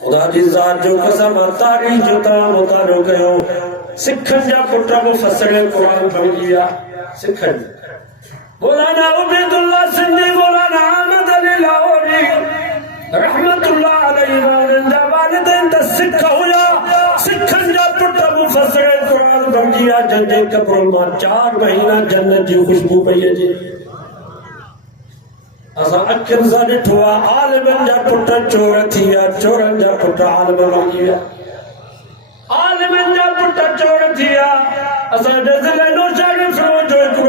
خدا جی ذات جو قسم تاریخ جو تمام مطالعہ کہو سکھن جا پٹا مفسر قرآن پڑھ گیا سکھن مولانا عبید اللہ سندھی مولانا احمد علی لاہوری رحمت اللہ علیہ والدہ والدین تا سکھ ہویا سکھن جا پٹا مفسر قرآن پڑھ گیا جنجے قبر ماں 4 مہینہ جنت جی خوشبو پئی جی اسا اکھن سا ڈٹھوا عالمن جا پٹا چور تھیا چورن جا پٹا عالم بن گیا عالمن جا پٹا چور تھیا اسا دزل نو شاگرد فرو جو ایک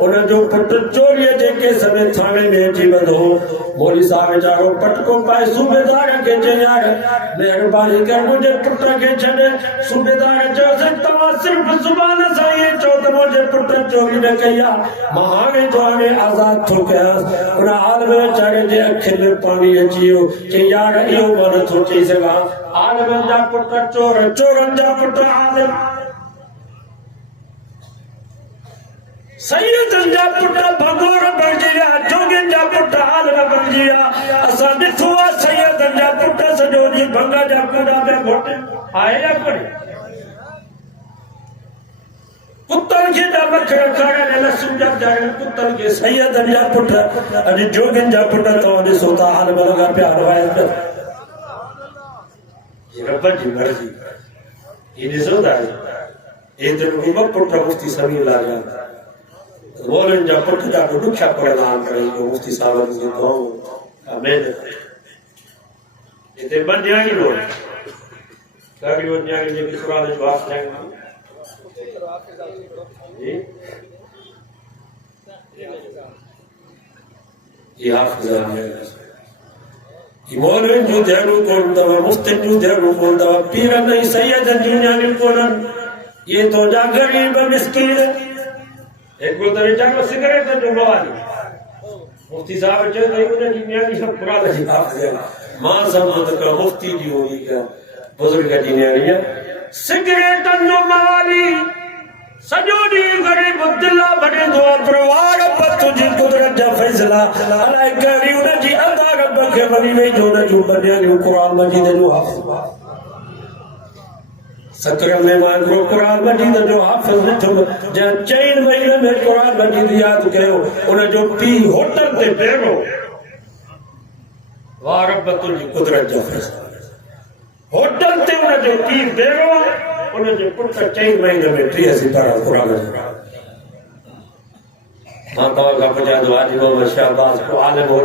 ان جو پٹ چوری جے کے سمے تھانے میں جی بدو مولی صاحب جاڑو پٹکو پائے صوبیدار کے چیار مہربانی کر مجھے پٹا کے چھڑے صوبیدار جو سے تما صرف زبان سائیں چو تو مجھے پٹا چوری نہ کیا مہانے تو ہمیں آزاد تھو گیا ان عالم چاڑے جے اکھے میں پانی اچیو کہ یار ایو من تھو چی سگا عالم جا پٹا چور چورن جا پٹا عالم سیدن جا پٹا بھگور بن گیا جوگن جا پٹا عالم بن گیا اسا ڈٹھوا سیدن جا پٹا سجو جی بھنگا جا کوڑا پہ گھوٹے آئے یا کوڑے کتن کے جا مکھر کھاڑا نے لسو جا جائے کتن کے سیدن جا پٹا اجی جوگن جا پٹا تو نے سوتا عالم لگا پیار روایت پہ یہ رب جی مرضی یہ نہیں سوتا ہے یہ دن کو پٹا مفتی سمیل آ جاتا مولن جا پٹ جا کو دکھا پر اعلان کریں گے مفتی صاحب نے دعاؤں آمین یہ تے بن جائیں گے لوگ تاکہ بن جائیں گے کہ قرآن جواب جائیں گے یہ حافظ آمین یہ مولن جو دھیرو کون دوا مستن جو دھیرو کون دوا پیرن نہیں سیدن دنیا میں کونن یہ تو جا غریب مسکین ایک کو درجہ کو سگریٹ جو موانی مفتی صاحب چاہتے ہیں انہیں دنیا کی سب پورا لگی حافظ ہے ماں سمجھت کا مفتی جی ہوئی کا بزرگ کا دنیا نہیں ہے سگریٹ جو موانی سجودی غریب عبداللہ بڑے دعا پروار پر تجھے قدرت جا فیصلہ علیہ کری انہیں جی ادا رب کے بنی نہیں جو نہ جو بنیا جو قرآن مجید جو حافظ سکرم میں مان کو قرآن مجید جو حافظ نٹھو جہاں 4 مہینے میں قرآن مجید یاد کہو انہیں جو پی ہوتل تے بیرو واربت انہیں قدرت جو فیصلہ ہوتل تے انہیں جو پی بیرو انہیں جو پڑھتا 4 مہینے میں 83 پارا قرآن مجید ماں کہا کا پجا دعا جی محمد شہباز کو عالم ہو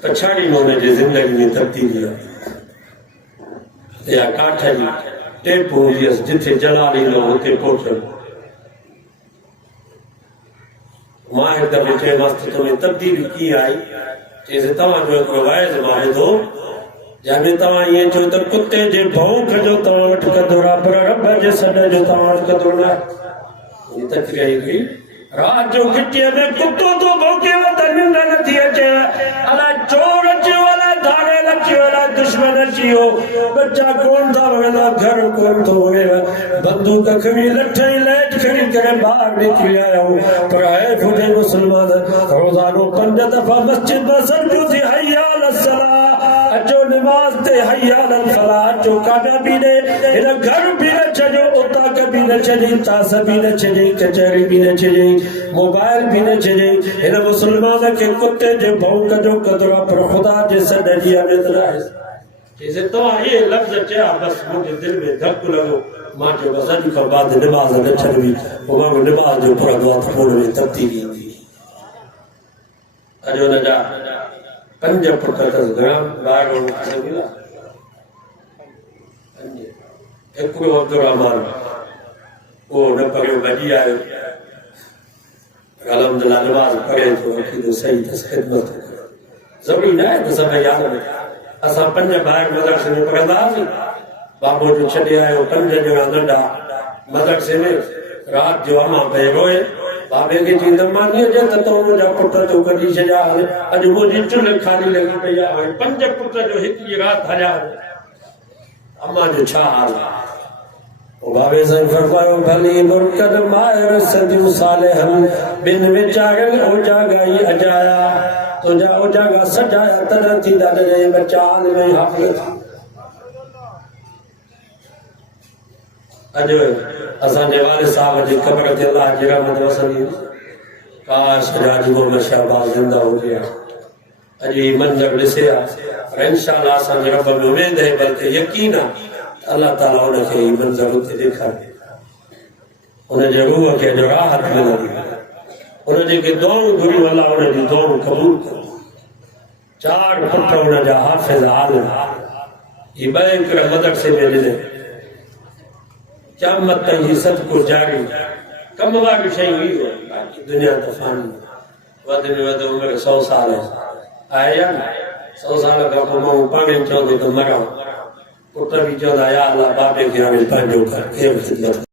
پچھاڑی مونے جے زندگی میں تبدیلی ہوئی یا کاٹھا جی ٹیپ ہو جیس جتھے جلالی لو ہوتے پوچھل ماہر دبے چھے مست تمہیں تبدیلی کی آئی جیسے تمہاں جو ایک روایت ماہر دو جانے تمہاں یہ جو تر کتے جے بھونک جو تمہاں اٹھ کا دورا پر رب جے سڑے جو تمہاں اٹھ کا دورا یہ تکریہ گئی رات جو کھٹیے میں کتوں تو بھوکے وطن نندہ نتی اچھے اللہ چور اچھے والا دھارے لچے والا دشمن اچھی ہو بچہ کون تھا وغیرہ گھر کون تو ہوئے بندو کا کبھی لٹھائی لیٹ کھڑی کرے باہر نکلی آیا ہوں پر آئے کھوٹے مسلمان روزانوں 5 دفعہ مسجد بسر جو تھی حیال الصلاة اچھو نماز تے حیال الفلاح اچھو کانا بھی نے انہا گھر بھی نہ چھجو اتا کا بھی نہ چھجی تاسا بھی نہ چھجی کچھری بھی نہ چھجی موبائل بھی نہ چھجی انہا مسلمان کے کتے جو بھون کا جو قدرہ پر خدا جیسا ڈھجیا نتنا ہے جیسے تو یہ لفظ چاہا بس مجھے دل میں دھک لگو ماں جو بسن کا بعد نماز نہ چھلوی وہ ماں نماز جو پورا دعا تھوڑ میں تبدیلی ہوئی اجو نجا 5 پٹا تزگرام باہر ہونے سے ملا ایک کوئی عبد الرحمن وہ نہ پڑھے بجی آئے الحمدللہ نماز پڑھے تو عقید صحیح تس خدمت ضروری نہ ہے تو سب یاد میں اساں 5 باہر مدرسے میں پڑھا سی بابو جو چھڑے آئے وہ 5 جگہ ننڈا مدرسے میں رات جو ہماں پہ روئے بابے کے چیز مانی ہے تو مجھا پٹا جو کدی چھجا اج مجھے چل کھالی لگی پئی ہے 5 پٹا جو ایک رات ہجا اما جو چھا حال بابے سن فرماؤ بھلی برکت مائر صدیو صالحن بن وچاگن او جاگائی اجایا تو جا او جاگا سجایا تدر تھی دادر جائے بچہ عالم حفظ اجو اسان جے والد صاحب جی قبر تے اللہ جی رحمت وسلی کاش راجو میں شہباز زندہ ہو گیا اجو یہ منظر لسیا اور انشاءاللہ اسان جے رب میں امید ہے بلکہ یقینا اللہ تعالیٰ انہیں کے یہ منظر ہوتے دیکھا انہیں جو روح کے جو راحت مل دی انہیں جو کہ دعاؤں دھری اللہ انہیں جو دعاؤں قبول کر چار پتر انہیں جو حافظ عالم یہ بے کر مدرسے میں لے قیامت تک یہ سب کو جاری کم وقت شئی ہوئی ہو دنیا تفانی ود میں ود عمر 100 سال ہے آئے یا 100 سال کا ممہوں پانے چاہتے تو مرا پتر بھی چاہتا یا اللہ بابے کی عامل پانجو کر خدمت